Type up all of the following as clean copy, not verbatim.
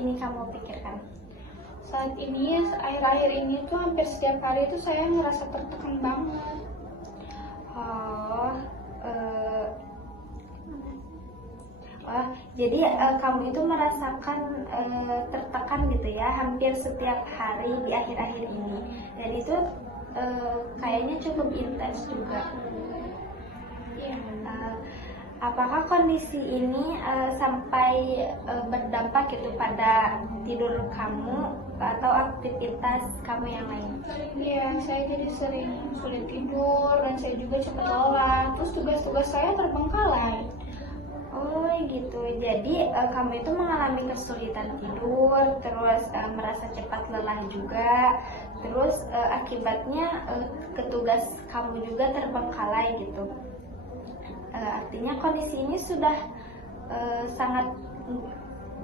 ini kamu pikirkan? Saat ini, akhir-akhir ini tuh hampir setiap hari itu saya ngerasa tertekan banget. Jadi kamu itu merasakan tertekan gitu ya hampir setiap hari di akhir-akhir ini, dan itu kayaknya cukup intens juga. Apakah kondisi ini sampai berdampak gitu pada tidur kamu atau aktivitas kamu yang lain? Iya, saya jadi sering sulit tidur dan saya juga cepat lelah. Terus tugas-tugas saya terbengkalai. Oh gitu, jadi kamu itu mengalami kesulitan tidur, terus merasa cepat lelah juga, terus akibatnya tugas kamu juga terbengkalai gitu. Artinya kondisi ini sudah sangat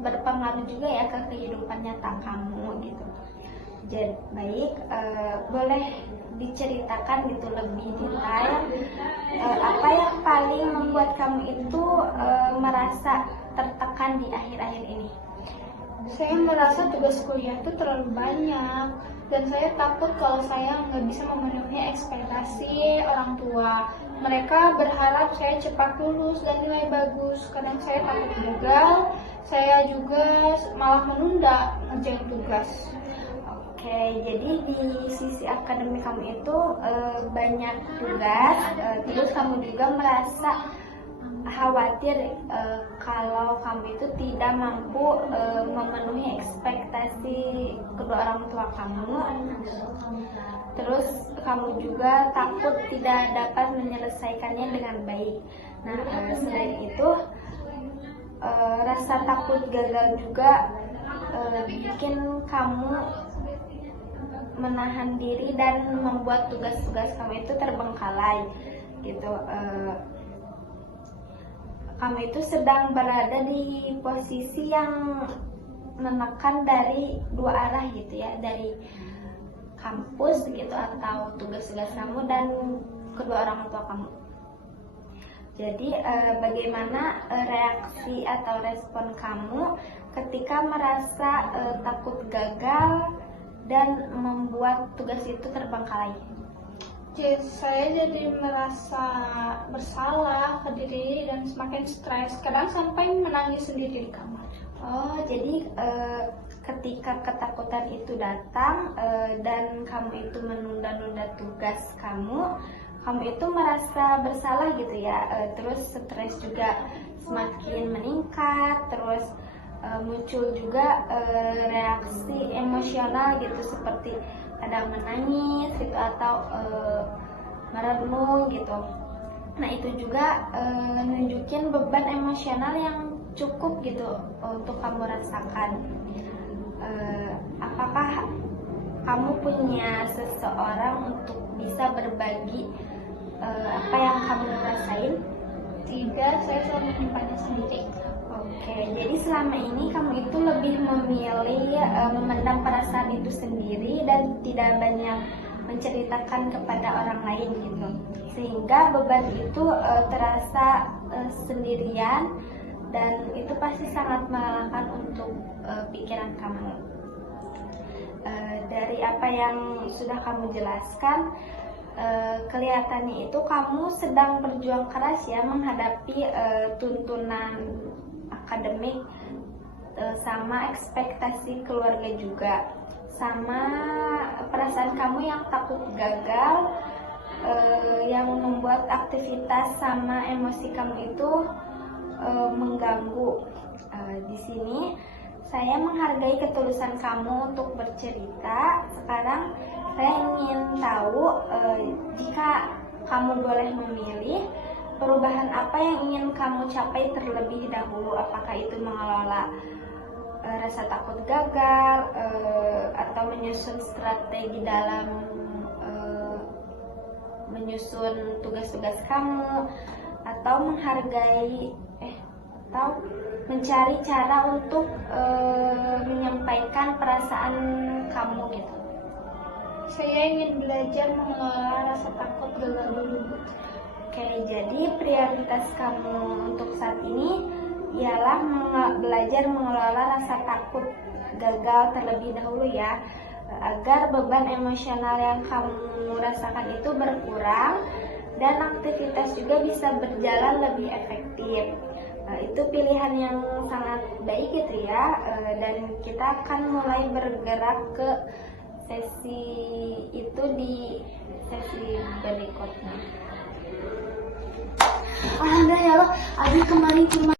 berpengaruh juga ya ke kehidupan nyata kamu gitu. Jadi baik, boleh diceritakan gitu lebih detail apa yang paling membuat kamu itu merasa tertekan di akhir-akhir ini? Saya merasa tugas kuliah itu terlalu banyak dan saya takut kalau saya nggak bisa memenuhi ekspektasi orang tua. Mereka berharap saya cepat lulus dan nilai bagus. Kadang saya takut gagal, saya juga malah menunda ngerjain tugas. Oke, jadi di sisi akademik kamu itu banyak tugas, terus kamu juga merasa khawatir kalau kamu itu tidak mampu memenuhi ekspektasi kedua orang tua kamu. Terus kamu juga takut tidak dapat menyelesaikannya dengan baik. Nah, selain itu rasa takut gagal juga bikin kamu menahan diri dan membuat tugas-tugas kamu itu terbengkalai gitu. Kamu itu sedang berada di posisi yang menekan dari dua arah gitu ya, dari kampus gitu atau tugas-tugas kamu dan kedua orang tua kamu. Jadi bagaimana reaksi atau respon kamu ketika merasa takut gagal dan membuat tugas itu terbengkalai? Jadi saya jadi merasa bersalah ke diri dan semakin stres. Kadang sampai menangis sendiri di kamar. Oh, jadi ketika ketakutan itu datang dan kamu itu menunda-nunda tugas kamu itu merasa bersalah gitu ya. Terus stres juga semakin meningkat, terus muncul juga reaksi emosional gitu seperti kadang menangis gitu atau merenung gitu. Nah, itu juga nunjukin beban emosional yang cukup gitu untuk kamu rasakan. Apakah kamu punya seseorang untuk bisa berbagi apa yang kamu rasain? Tidak, saya selalu menyimpannya sendiri. Oke, jadi selama ini kamu itu lebih memilih memendam perasaan itu sendiri dan tidak banyak menceritakan kepada orang lain gitu, sehingga beban itu terasa sendirian dan itu pasti sangat melelahkan untuk pikiran kamu. Dari apa yang sudah kamu jelaskan, kelihatannya itu kamu sedang berjuang keras ya menghadapi tuntunan akademik, sama ekspektasi keluarga juga, sama perasaan kamu yang takut gagal, yang membuat aktivitas sama emosi kamu itu mengganggu. Di sini saya menghargai ketulusan kamu untuk bercerita. Sekarang saya ingin tahu, jika kamu boleh memilih, perubahan apa yang ingin kamu capai terlebih dahulu? Apakah itu mengelola rasa takut gagal, atau menyusun strategi dalam menyusun tugas-tugas kamu, atau menghargai atau mencari cara untuk menyampaikan perasaan kamu gitu? Saya ingin belajar mengelola rasa takut gagal dulu. Oke, jadi prioritas kamu untuk saat ini ialah belajar mengelola rasa takut gagal terlebih dahulu ya, agar beban emosional yang kamu rasakan itu berkurang dan aktivitas juga bisa berjalan lebih efektif. Itu pilihan yang sangat baik gitu ya, dan kita akan mulai bergerak ke sesi itu di sesi berikutnya. Alhamdulillah ya Allah, Abi kemarin cuma